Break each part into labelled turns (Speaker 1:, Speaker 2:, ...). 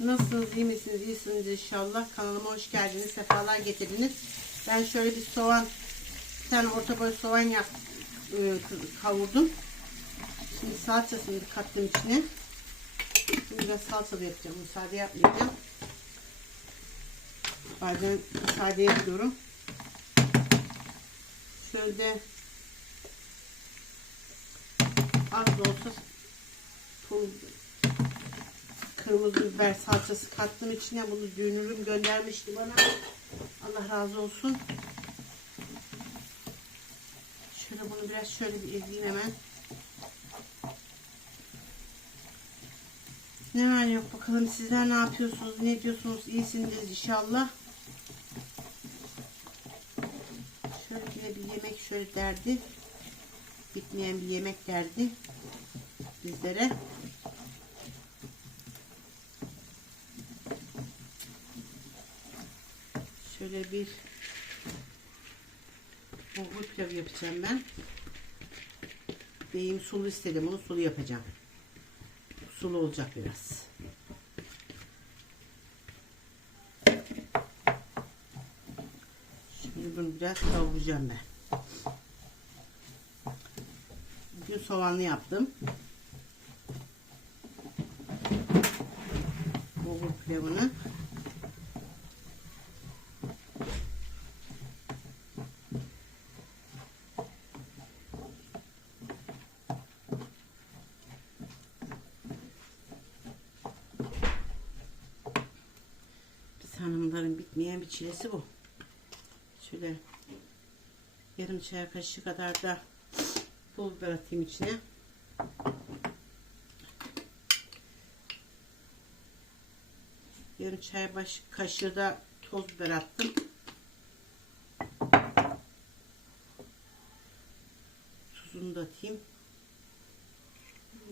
Speaker 1: Nasılsınız? iyi misiniz? İyisiniz inşallah. Kanalıma hoş geldiniz. Sefalar getirdiniz. Ben şöyle bir soğan, bir tane orta boy soğan yap, e, kavurdum. Şimdi salçasını kattım içine. Şimdi biraz salçalı yapacağım. Sade yapmayacağım. Bazen sade yapıyorum. Şöyle az da olsa pul kırmızı biber salçası kattım içine. Bunu dünürüm göndermişti bana. Allah razı olsun. Şöyle bunu biraz şöyle bir ezeyim hemen. Ne var yok bakalım sizler ne yapıyorsunuz, ne diyorsunuz, iyisiniz inşallah. Şöyle bir yemek şöyle derdi. Bitmeyen bir yemek derdi bizlere. Şöyle bir bulgur pilavı yapacağım ben. Beyim sulu istedim. Onu sulu yapacağım. Sulu olacak biraz. Şimdi bunu biraz kavuracağım ben. Bugün soğanlı yaptım. Bulgur pilavını. Bir çilesi bu. Şöyle yarım çay kaşığı kadar da pul biber atayım içine. Yarım çay baş kaşığı da toz biber attım. Tuzunu da atayım.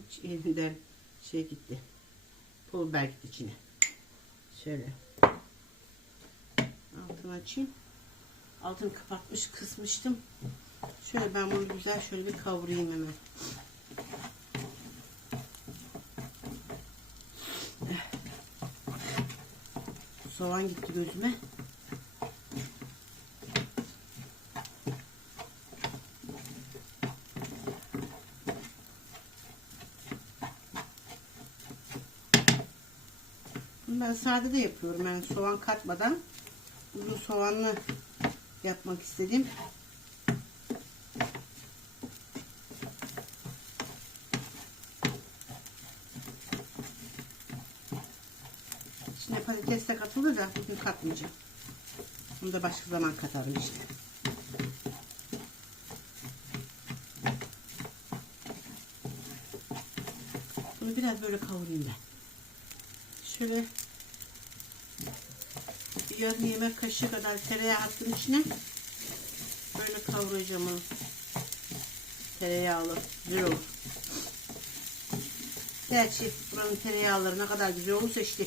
Speaker 1: Hiç elimden şey gitti. Pul biber gitti içine. Şöyle. Altını açayım. Altını kapatmış kısmıştım. Şöyle ben bunu güzel şöyle bir kavurayım hemen. Soğan gitti gözüme. Ben sade de yapıyorum. Yani soğan katmadan uzun soğanlı yapmak istedim. İçine patates de katılır da bugün katmayacağım. Bunu da başka zaman katarım işte. Bunu biraz böyle kavurayım ben. Şöyle yarım yemek kaşığı kadar tereyağı attım içine. Böyle kavuracağım onu. Tereyağlı. Güzel olur. Gerçi buranın tereyağları ne kadar güzel olursa işte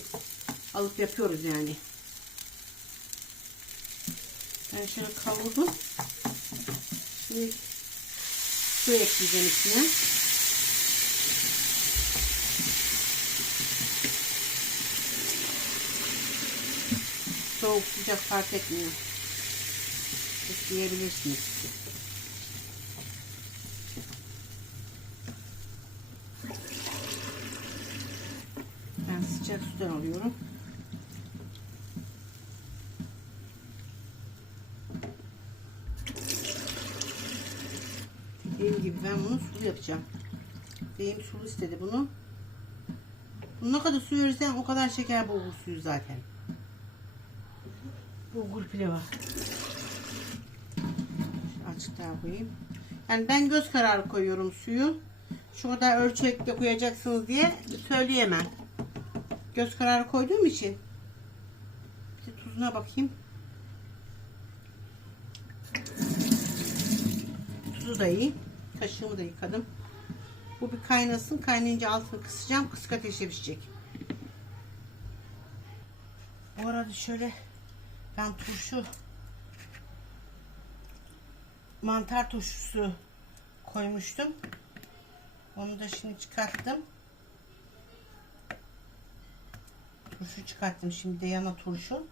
Speaker 1: alıp yapıyoruz yani. Ben şöyle kavurdum. Şimdi su ekleyeceğim içine. Soğuk sıcak fark etmiyor. Ekleyebilirsiniz. Ben sıcak sudan alıyorum. Dediğim gibi ben bunu sulu yapacağım. Beyim sulu istedi bunu. Ne kadar su verirsen o kadar şeker bulgur suyu zaten. Bulgur pilavı. Açık daha koyayım. Yani ben göz kararı koyuyorum suyu. Şu kadar ölçekte koyacaksınız diye söyleyemem. Göz kararı koyduğum için. Bir de tuzuna bakayım. Tuzu da iyi. Kaşığımı da yıkadım. Bu bir kaynasın. Kaynayınca altını kısacağım. Kısık ateşe pişecek. Bu arada şöyle ben turşu mantar turşusu koymuştum. Onu da şimdi çıkarttım. Turşu çıkarttım. Şimdi de yana turşu.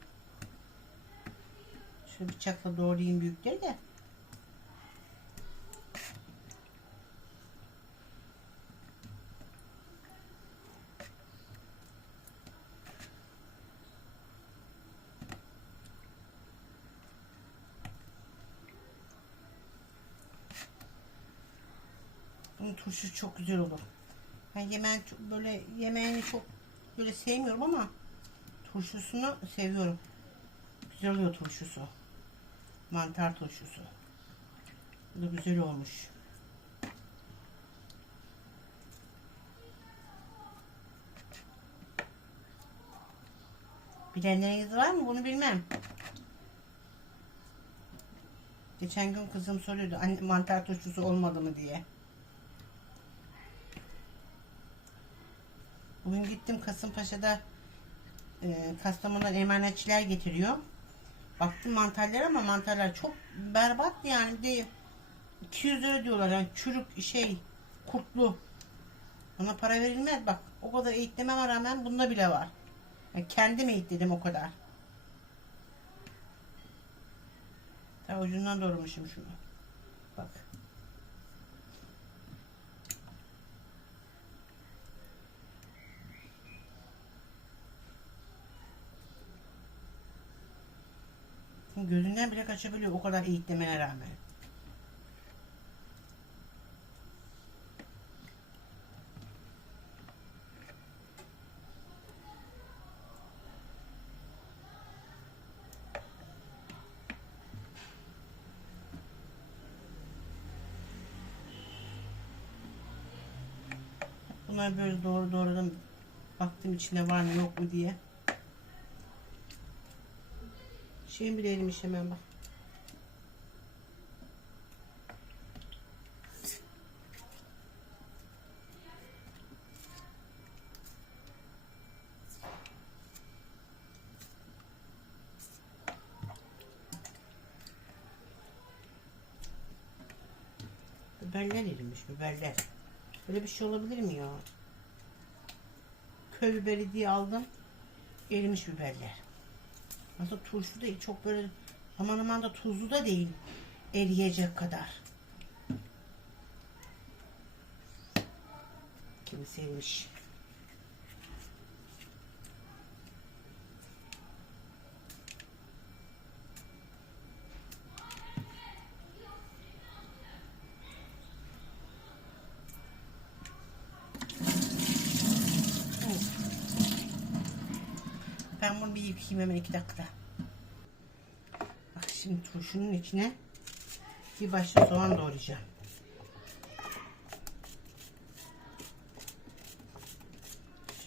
Speaker 1: Şöyle bıçakla doğrayayım büyükleri de. Bunun turşusu çok güzel olur. Ben yemeğin çok- böyle yemeğini çok böyle sevmiyorum ama turşusunu seviyorum. Güzel oluyor turşusu. Mantar turşusu. Bu da güzel olmuş. Bilenleriniz var mı? Bunu bilmem. Geçen gün kızım soruyordu anne mantar turşusu olmadı mı diye. Bugün gittim Kasımpaşa'da e, Kastamonu'dan emanetçiler getiriyor. Baktım mantarlar ama mantarlar çok berbat yani bir de 200 lira diyorlar yani çürük şey kurtlu. Ona para verilmez bak o kadar eğitlememe rağmen bunda bile var. Yani kendim eğitledim o kadar. Ta ucundan doğrumuşum şunu. Bak. Gözünden bile kaçabiliyor o kadar eğitlemene rağmen. Bunları böyle doğru doğradım. Baktım içinde var mı yok mu diye. Şeyin bile erimiş hemen bak. Biberler erimiş biberler. Böyle bir şey olabilir mi ya? Köy biberi diye aldım. Erimiş biberler. Aslında turşu da çok böyle aman aman da tuzlu da değil. Eriyecek kadar. Kimi sevmiş. Yıkayayım hemen iki dakikada. Bak şimdi turşunun içine bir başta soğan doğrayacağım.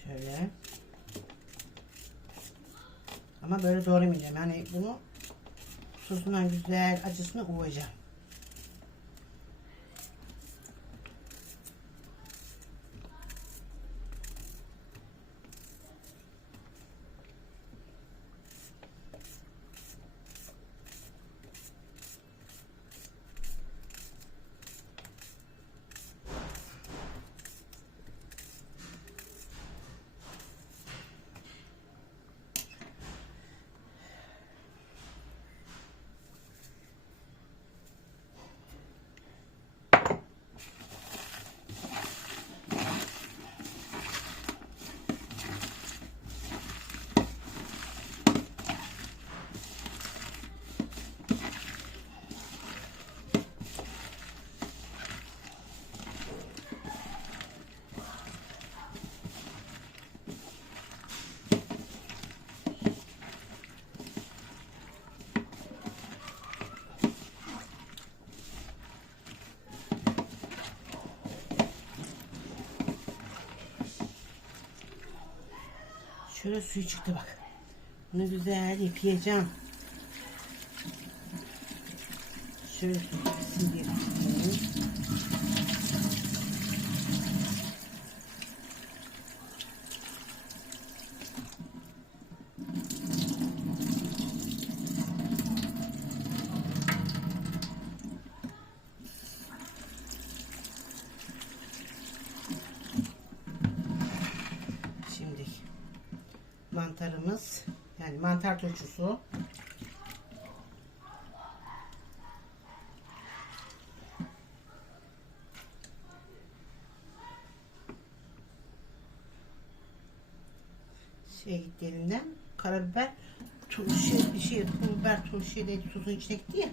Speaker 1: Şöyle. Ama böyle doğramayacağım. Yani bunu tuzundan güzel acısını ovacağım. Şöyle suyu çıktı bak. Bunu güzel yıkayacağım. Şöyle su diye düşünüyorum. Şimdi mantarımız. Yani mantar turşusu. Şey gitti. Karabiber turşu şey pul biber turşu değil tuzun içine gitti ya.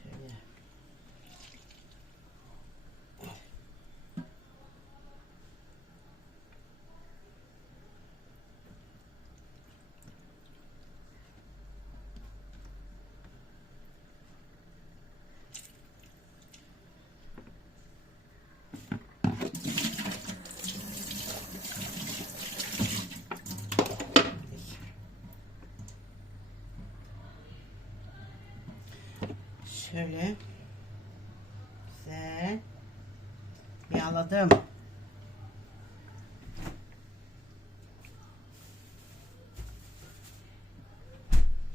Speaker 1: Şöyle. Şöyle güzel yağladım.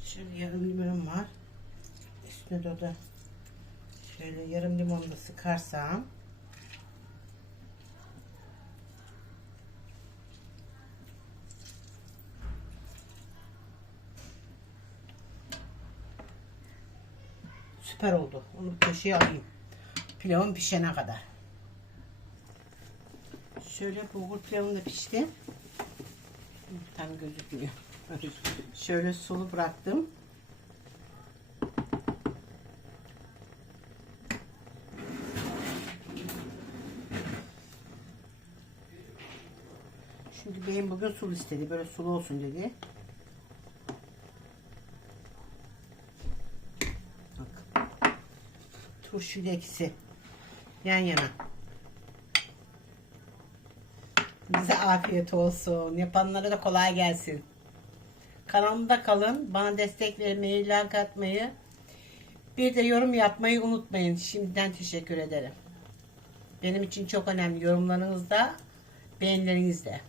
Speaker 1: Şöyle yarım limonum var. Üstüne de da şöyle yarım limonu da sıkarsam Süper oldu. Onu köşeye alayım. Pilavım pişene kadar. Şöyle bulgur pilavım da pişti. Tam gözükmüyor. Şöyle sulu bıraktım. Çünkü benim bugün sulu istedi. Böyle sulu olsun dedi. Turşuyla ikisi yan yana. Bize afiyet olsun. Yapanlara da kolay gelsin. Kanalımda kalın. Bana destek vermeyi, like atmayı, bir de yorum yapmayı unutmayın. Şimdiden teşekkür ederim. Benim için çok önemli. Yorumlarınız da, beğenileriniz de.